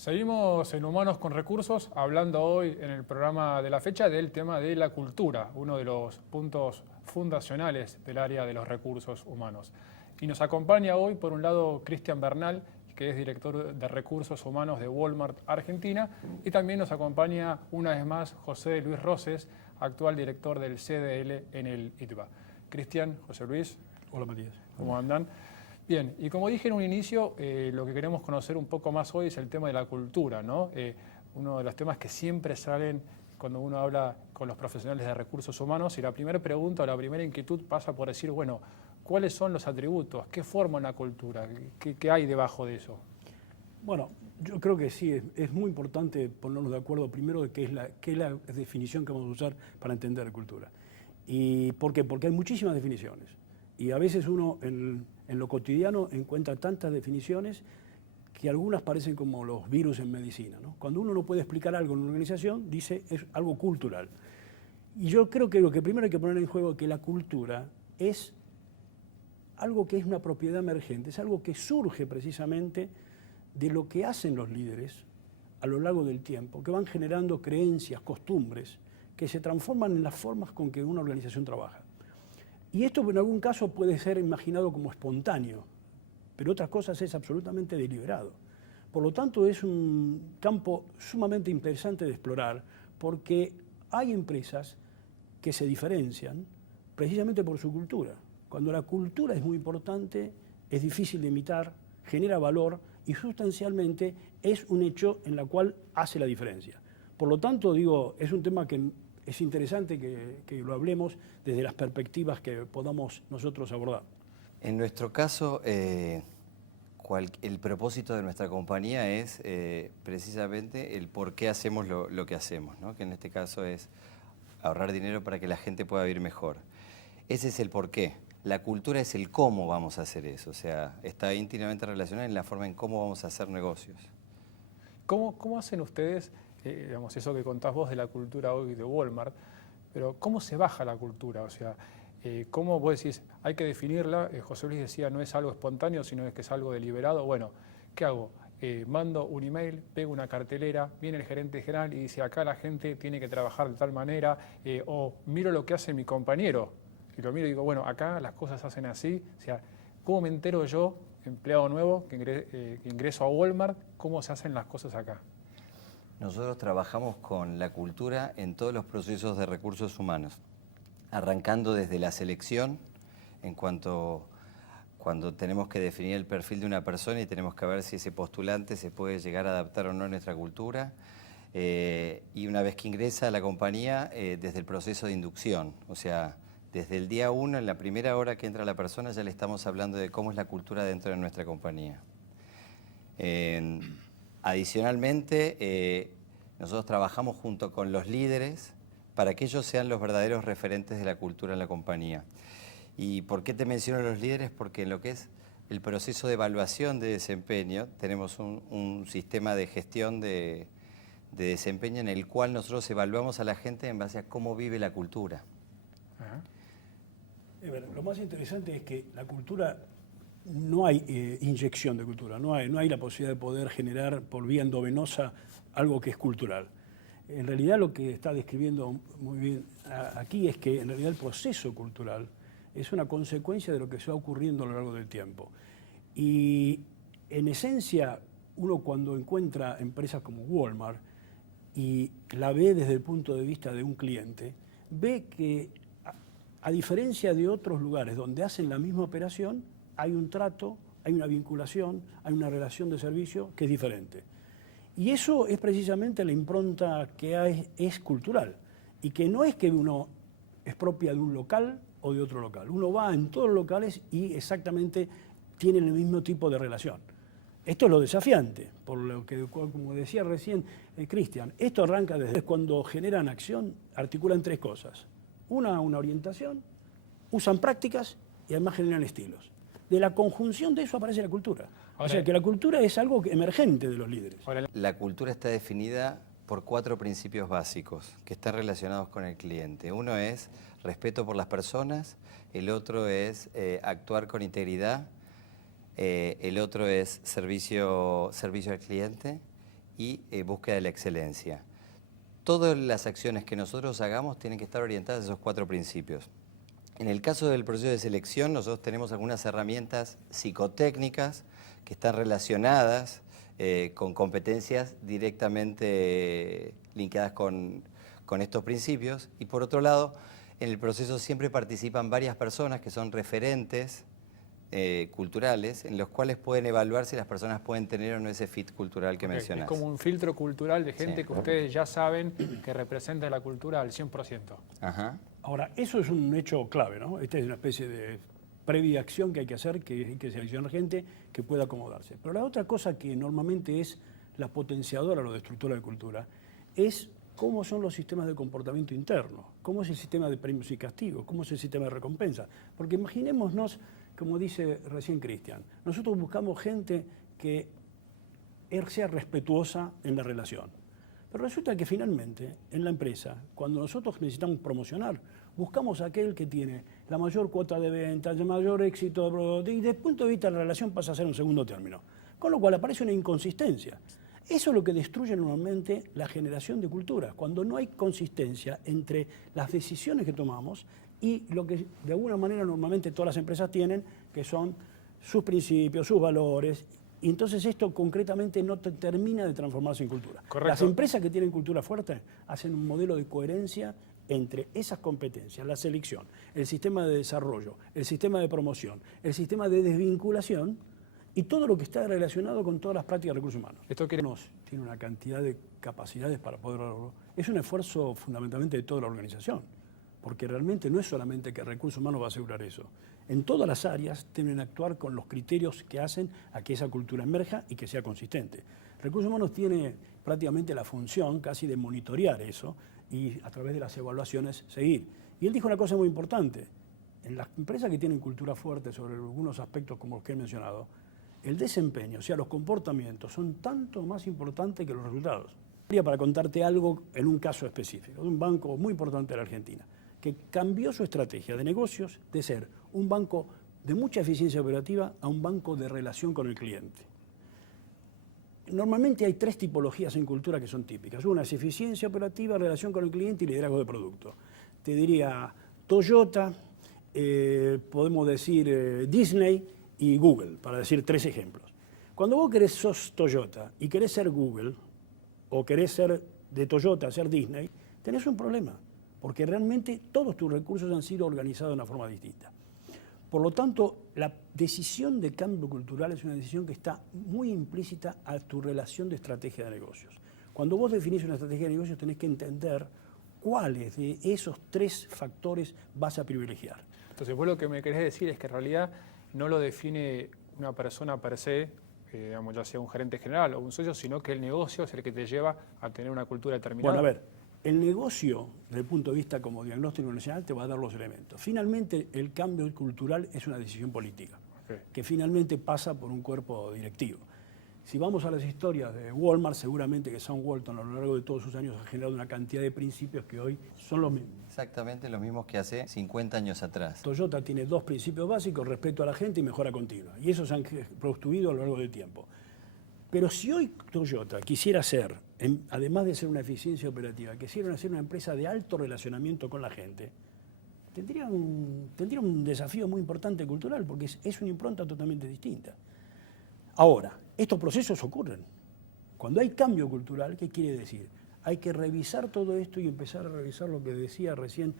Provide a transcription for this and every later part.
Seguimos en Humanos con Recursos, hablando hoy en el programa de la fecha del tema de la cultura, uno de los puntos fundacionales del área de los recursos humanos. Y nos acompaña hoy, por un lado, Cristian Bernal, que es director de Recursos Humanos de Walmart Argentina, y también nos acompaña una vez más José Luis Roses, actual director del CDL en el ITBA. Cristian, José Luis. Hola Matías. ¿Cómo andan? Bien, y como dije en un inicio, lo que queremos conocer un poco más hoy es el tema de la cultura, ¿no? Uno de los temas que siempre salen cuando uno habla con los profesionales de recursos humanos, y la primera pregunta o la primera inquietud pasa por decir, bueno, ¿cuáles son los atributos? ¿Qué forman la cultura? ¿Qué hay debajo de eso? Bueno, yo creo que sí, es muy importante ponernos de acuerdo primero de qué es la definición que vamos a usar para entender cultura. ¿Y por qué? Porque hay muchísimas definiciones. Y a veces uno en lo cotidiano encuentra tantas definiciones que algunas parecen como los virus en medicina, ¿no? Cuando uno no puede explicar algo en una organización, dice es algo cultural. Y yo creo que lo que primero hay que poner en juego es que la cultura es algo que es una propiedad emergente, es algo que surge precisamente de lo que hacen los líderes a lo largo del tiempo, que van generando creencias, costumbres, que se transforman en las formas con que una organización trabaja. Y esto en algún caso puede ser imaginado como espontáneo, pero otras cosas es absolutamente deliberado. Por lo tanto, es un campo sumamente interesante de explorar, porque hay empresas que se diferencian precisamente por su cultura. Cuando la cultura es muy importante, es difícil de imitar, genera valor y sustancialmente es un hecho en el cual hace la diferencia. Por lo tanto, digo, es un tema que es interesante que lo hablemos desde las perspectivas que podamos nosotros abordar. En nuestro caso, el propósito de nuestra compañía es precisamente el por qué hacemos lo que hacemos, ¿no? Que en este caso es ahorrar dinero para que la gente pueda vivir mejor. Ese es el por qué. La cultura es el cómo vamos a hacer eso, o sea, está íntimamente relacionada en la forma en cómo vamos a hacer negocios. ¿Cómo hacen ustedes, digamos, eso que contás vos de la cultura hoy de Walmart, pero cómo se baja la cultura? O sea, ¿cómo vos decís, hay que definirla? José Luis decía, no es algo espontáneo, sino que es algo deliberado. Bueno, ¿qué hago? Mando un email, pego una cartelera, viene el gerente general y dice, acá la gente tiene que trabajar de tal manera, o miro lo que hace mi compañero, y lo miro y digo, bueno, acá las cosas se hacen así. O sea, ¿cómo me entero yo, empleado nuevo, que ingreso a Walmart, cómo se hacen las cosas acá? Nosotros trabajamos con la cultura en todos los procesos de recursos humanos, arrancando desde la selección, cuando tenemos que definir el perfil de una persona y tenemos que ver si ese postulante se puede llegar a adaptar o no a nuestra cultura, y una vez que ingresa a la compañía, desde el proceso de inducción, o sea, desde el día 1, en la primera hora que entra la persona, ya le estamos hablando de cómo es la cultura dentro de nuestra compañía. Adicionalmente, nosotros trabajamos junto con los líderes para que ellos sean los verdaderos referentes de la cultura en la compañía. ¿Y por qué te menciono los líderes? Porque en lo que es el proceso de evaluación de desempeño, tenemos un sistema de gestión de desempeño en el cual nosotros evaluamos a la gente en base a cómo vive la cultura. Ajá. Lo más interesante es que la cultura, no hay inyección de cultura, no hay la posibilidad de poder generar por vía endovenosa algo que es cultural. En realidad lo que está describiendo muy bien aquí es que en realidad el proceso cultural es una consecuencia de lo que se va ocurriendo a lo largo del tiempo. Y en esencia, uno cuando encuentra empresas como Walmart y la ve desde el punto de vista de un cliente, ve que a diferencia de otros lugares donde hacen la misma operación, hay un trato, hay una vinculación, hay una relación de servicio que es diferente. Y eso es precisamente la impronta que es cultural, y que no es que uno es propia de un local o de otro local. Uno va en todos los locales y exactamente tienen el mismo tipo de relación. Esto es lo desafiante, por lo que, como decía recién Cristian, esto arranca desde cuando generan acción, articulan tres cosas. Una orientación, usan prácticas y además generan estilos. De la conjunción de eso aparece la cultura. O sea que la cultura es algo emergente de los líderes. La cultura está definida por 4 principios básicos que están relacionados con el cliente. Uno es respeto por las personas, el otro es actuar con integridad, el otro es servicio al cliente y búsqueda de la excelencia. Todas las acciones que nosotros hagamos tienen que estar orientadas a esos 4 principios. En el caso del proceso de selección, nosotros tenemos algunas herramientas psicotécnicas que están relacionadas con competencias directamente linkadas con estos principios. Y por otro lado, en el proceso siempre participan varias personas que son referentes culturales, en los cuales pueden evaluar si las personas pueden tener o no ese fit cultural que mencionas. Es como un filtro cultural de gente Sí. que ustedes ya saben que representa la cultura al 100%. Ajá. Ahora, eso es un hecho clave, ¿no? Esta es una especie de previa acción que hay que hacer, que hay que seleccionar gente que pueda acomodarse. Pero la otra cosa que normalmente es la potenciadora o la destructora de cultura es cómo son los sistemas de comportamiento interno, cómo es el sistema de premios y castigos, cómo es el sistema de recompensa. Porque imaginémonos, como dice recién Cristian, nosotros buscamos gente que sea respetuosa en la relación. Pero resulta que finalmente, en la empresa, cuando nosotros necesitamos promocionar, buscamos a aquel que tiene la mayor cuota de ventas, el mayor éxito, y desde el punto de vista de la relación pasa a ser un segundo término. Con lo cual aparece una inconsistencia. Eso es lo que destruye normalmente la generación de cultura, cuando no hay consistencia entre las decisiones que tomamos y lo que de alguna manera normalmente todas las empresas tienen, que son sus principios, sus valores. Y entonces esto concretamente no termina de transformarse en cultura. Correcto. Las empresas que tienen cultura fuerte hacen un modelo de coherencia entre esas competencias, la selección, el sistema de desarrollo, el sistema de promoción, el sistema de desvinculación y todo lo que está relacionado con todas las prácticas de recursos humanos. Esto quiere... Tiene una cantidad de capacidades para poder lograrlo. Es un esfuerzo fundamentalmente de toda la organización, porque realmente no es solamente que recursos humanos va a asegurar eso. En todas las áreas deben actuar con los criterios que hacen a que esa cultura emerja y que sea consistente. Recursos humanos tiene prácticamente la función casi de monitorear eso y a través de las evaluaciones seguir. Y él dijo una cosa muy importante. En las empresas que tienen cultura fuerte sobre algunos aspectos como los que he mencionado, el desempeño, o sea, los comportamientos, son tanto más importantes que los resultados. Para contarte algo en un caso específico, de un banco muy importante de la Argentina, que cambió su estrategia de negocios de ser un banco de mucha eficiencia operativa a un banco de relación con el cliente. Normalmente hay 3 tipologías en cultura que son típicas. Una es eficiencia operativa, relación con el cliente y liderazgo de producto. Te diría Toyota, podemos decir Disney y Google, para decir 3 ejemplos. Cuando vos sos Toyota y querés ser Google, o querés ser de Toyota, ser Disney, tenés un problema, porque realmente todos tus recursos han sido organizados de una forma distinta. Por lo tanto, la decisión de cambio cultural es una decisión que está muy implícita a tu relación de estrategia de negocios. Cuando vos definís una estrategia de negocios tenés que entender cuáles de esos 3 factores vas a privilegiar. Entonces vos lo que me querés decir es que en realidad no lo define una persona per se, digamos, ya sea un gerente general o un socio, sino que el negocio es el que te lleva a tener una cultura determinada. Bueno, a ver, el negocio, desde el punto de vista como diagnóstico organizacional, te va a dar los elementos. Finalmente, el cambio cultural es una decisión política, que finalmente pasa por un cuerpo directivo. Si vamos a las historias de Walmart, seguramente que Sam Walton a lo largo de todos sus años ha generado una cantidad de principios que hoy son los mismos. Exactamente los mismos que hace 50 años atrás. Toyota tiene 2 principios básicos: respeto a la gente y mejora continua. Y esos se han construido a lo largo del tiempo. Pero si hoy Toyota quisiera ser, además de ser una eficiencia operativa, quisiera ser una empresa de alto relacionamiento con la gente, tendría un desafío muy importante cultural, porque es una impronta totalmente distinta. Ahora, estos procesos ocurren. Cuando hay cambio cultural, ¿qué quiere decir? Hay que revisar todo esto y empezar a revisar lo que decía recién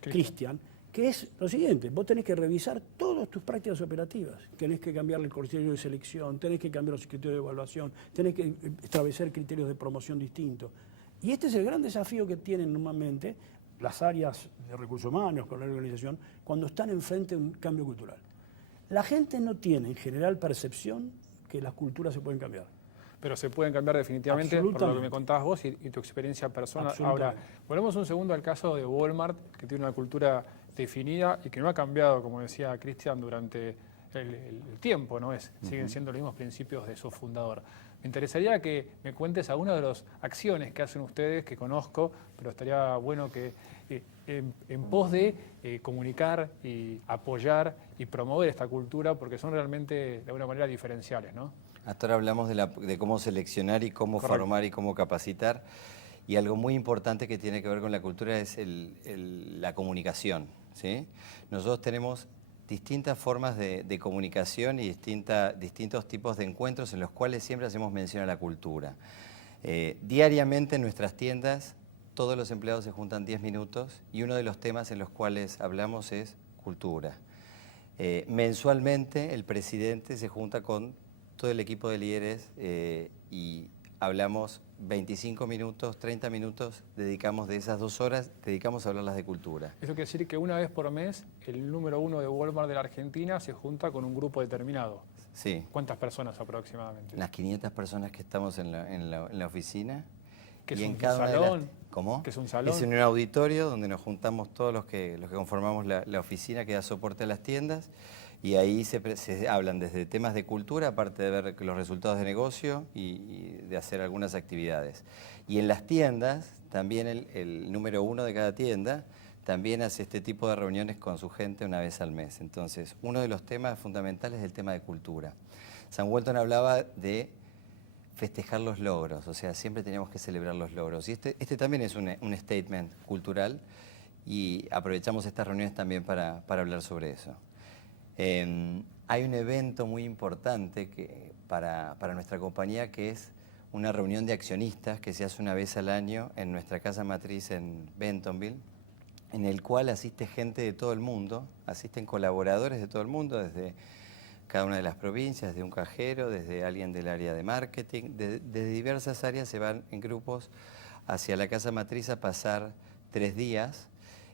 Cristian, que es lo siguiente: vos tenés que revisar todas tus prácticas operativas, tenés que cambiar el criterio de selección, tenés que cambiar los criterios de evaluación, tenés que establecer criterios de promoción distintos. Y este es el gran desafío que tienen normalmente las áreas de recursos humanos con la organización cuando están enfrente de un cambio cultural. La gente no tiene en general percepción que las culturas se pueden cambiar. Pero se pueden cambiar definitivamente por lo que me contabas vos y tu experiencia personal. Ahora, volvemos un segundo al caso de Walmart, que tiene una cultura definida y que no ha cambiado, como decía Cristian, durante el tiempo, ¿no? Siguen siendo los mismos principios de su fundador. Me interesaría que me cuentes algunas de las acciones que hacen ustedes, que conozco, pero estaría bueno que en pos de comunicar y apoyar y promover esta cultura, porque son realmente de alguna manera diferenciales, ¿no? Hasta ahora hablamos de cómo seleccionar y cómo Correcto. formar y cómo capacitar. Y algo muy importante que tiene que ver con la cultura es la comunicación, ¿sí? Nosotros tenemos distintas formas de comunicación y distintos tipos de encuentros en los cuales siempre hacemos mención a la cultura. Diariamente en nuestras tiendas todos los empleados se juntan 10 minutos y uno de los temas en los cuales hablamos es cultura. Mensualmente el presidente se junta con todo el equipo de líderes y hablamos 25 minutos, 30 minutos, dedicamos de esas 2 horas, dedicamos a hablarlas de cultura. Eso quiere decir que una vez por mes el número 1 de Walmart de la Argentina se junta con un grupo determinado. Sí. ¿Cuántas personas aproximadamente? Las 500 personas que estamos en la oficina. ¿Qué es y en un cada salón? ¿Cómo? ¿Qué es un salón? Es en un auditorio donde nos juntamos todos los que conformamos la oficina que da soporte a las tiendas y ahí se hablan desde temas de cultura, aparte de ver los resultados de negocio y de hacer algunas actividades. Y en las tiendas, también el número 1 de cada tienda también hace este tipo de reuniones con su gente una vez al mes. Entonces, uno de los temas fundamentales es el tema de cultura. Sam Walton hablaba de festejar los logros, o sea, siempre teníamos que celebrar los logros. Y este también es un statement cultural y aprovechamos estas reuniones también para hablar sobre eso. Hay un evento muy importante para nuestra compañía que es una reunión de accionistas que se hace una vez al año en nuestra casa matriz en Bentonville, en el cual asiste gente de todo el mundo, asisten colaboradores de todo el mundo, desde cada una de las provincias, desde un cajero, desde alguien del área de marketing, de diversas áreas se van en grupos hacia la casa matriz a pasar 3 días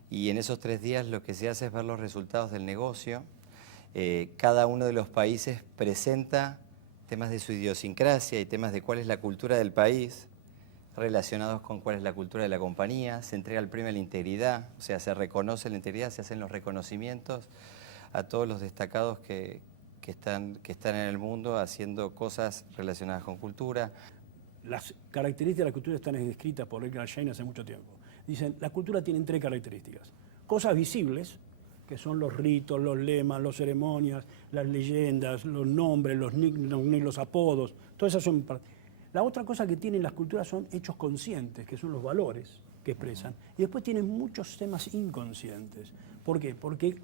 y en esos 3 días lo que se hace es ver los resultados del negocio. Cada uno de los países presenta temas de su idiosincrasia y temas de cuál es la cultura del país relacionados con cuál es la cultura de la compañía. Se entrega el premio a la integridad, o sea, se reconoce la integridad, se hacen los reconocimientos a todos los destacados que están en el mundo haciendo cosas relacionadas con cultura. Las características de la cultura están descritas por Edgar Schein hace mucho tiempo. Dicen, la cultura tiene 3 características. Cosas visibles, que son los ritos, los lemas, las ceremonias, las leyendas, los nombres, los nicknames, los apodos, todas esas son... La otra cosa que tienen las culturas son hechos conscientes, que son los valores que expresan. Y después tienen muchos temas inconscientes. ¿Por qué? Porque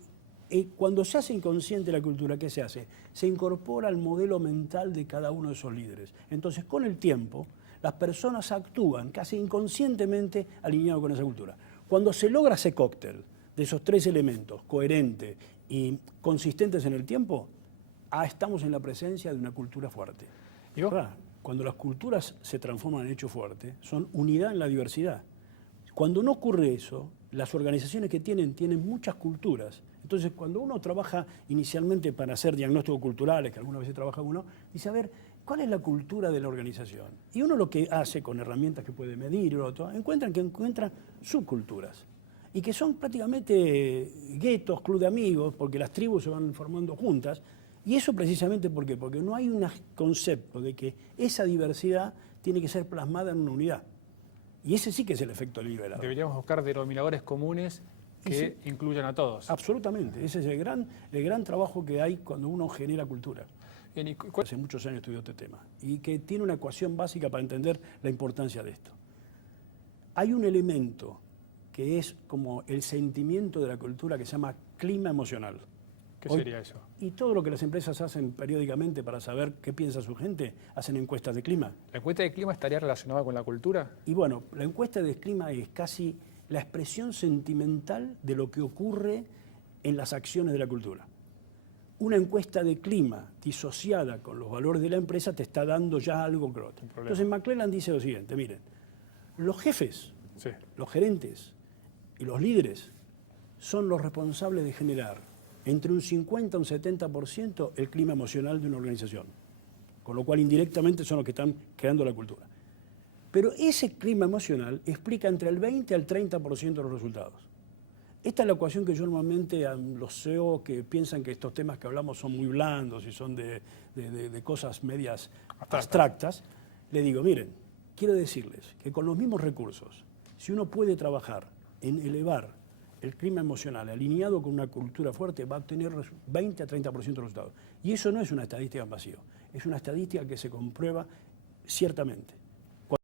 cuando se hace inconsciente la cultura, ¿qué se hace? Se incorpora al modelo mental de cada uno de esos líderes. Entonces, con el tiempo, las personas actúan casi inconscientemente alineados con esa cultura. Cuando se logra ese cóctel de esos 3 elementos, coherentes y consistentes en el tiempo, estamos en la presencia de una cultura fuerte. Ahora, cuando las culturas se transforman en hechos fuertes, son unidad en la diversidad. Cuando no ocurre eso, las organizaciones que tienen muchas culturas. Entonces, cuando uno trabaja inicialmente para hacer diagnósticos culturales, que alguna vez trabaja uno, dice, a ver, ¿cuál es la cultura de la organización? Y uno lo que hace con herramientas que puede medir, encuentra subculturas. Y que son prácticamente guetos, club de amigos, porque las tribus se van formando juntas. Y eso precisamente ¿por qué? Porque no hay un concepto de que esa diversidad tiene que ser plasmada en una unidad. Y ese sí que es el efecto liberador. Deberíamos buscar denominadores comunes que incluyan a todos. Absolutamente. Ese es el gran trabajo que hay cuando uno genera cultura. Hace muchos años estudió este tema y que tiene una ecuación básica para entender la importancia de esto. Hay un elemento que es como el sentimiento de la cultura que se llama clima emocional. ¿Qué sería eso? Y todo lo que las empresas hacen periódicamente para saber qué piensa su gente, hacen encuestas de clima. ¿La encuesta de clima estaría relacionada con la cultura? Y bueno, la encuesta de clima es casi la expresión sentimental de lo que ocurre en las acciones de la cultura. Una encuesta de clima disociada con los valores de la empresa te está dando ya algo que otro. Entonces McClelland dice lo siguiente, miren, los jefes, los gerentes y los líderes son los responsables de generar entre un 50 y un 70% el clima emocional de una organización, con lo cual indirectamente son los que están creando la cultura. Pero ese clima emocional explica entre el 20 al 30% de los resultados. Esta es la ecuación que yo normalmente a los CEO que piensan que estos temas que hablamos son muy blandos y son de cosas medias abstractas, le digo, miren, quiero decirles que con los mismos recursos, si uno puede trabajar en elevar el clima emocional alineado con una cultura fuerte, va a obtener 20 a 30% de resultados. Y eso no es una estadística en vacío. es una estadística que se comprueba ciertamente.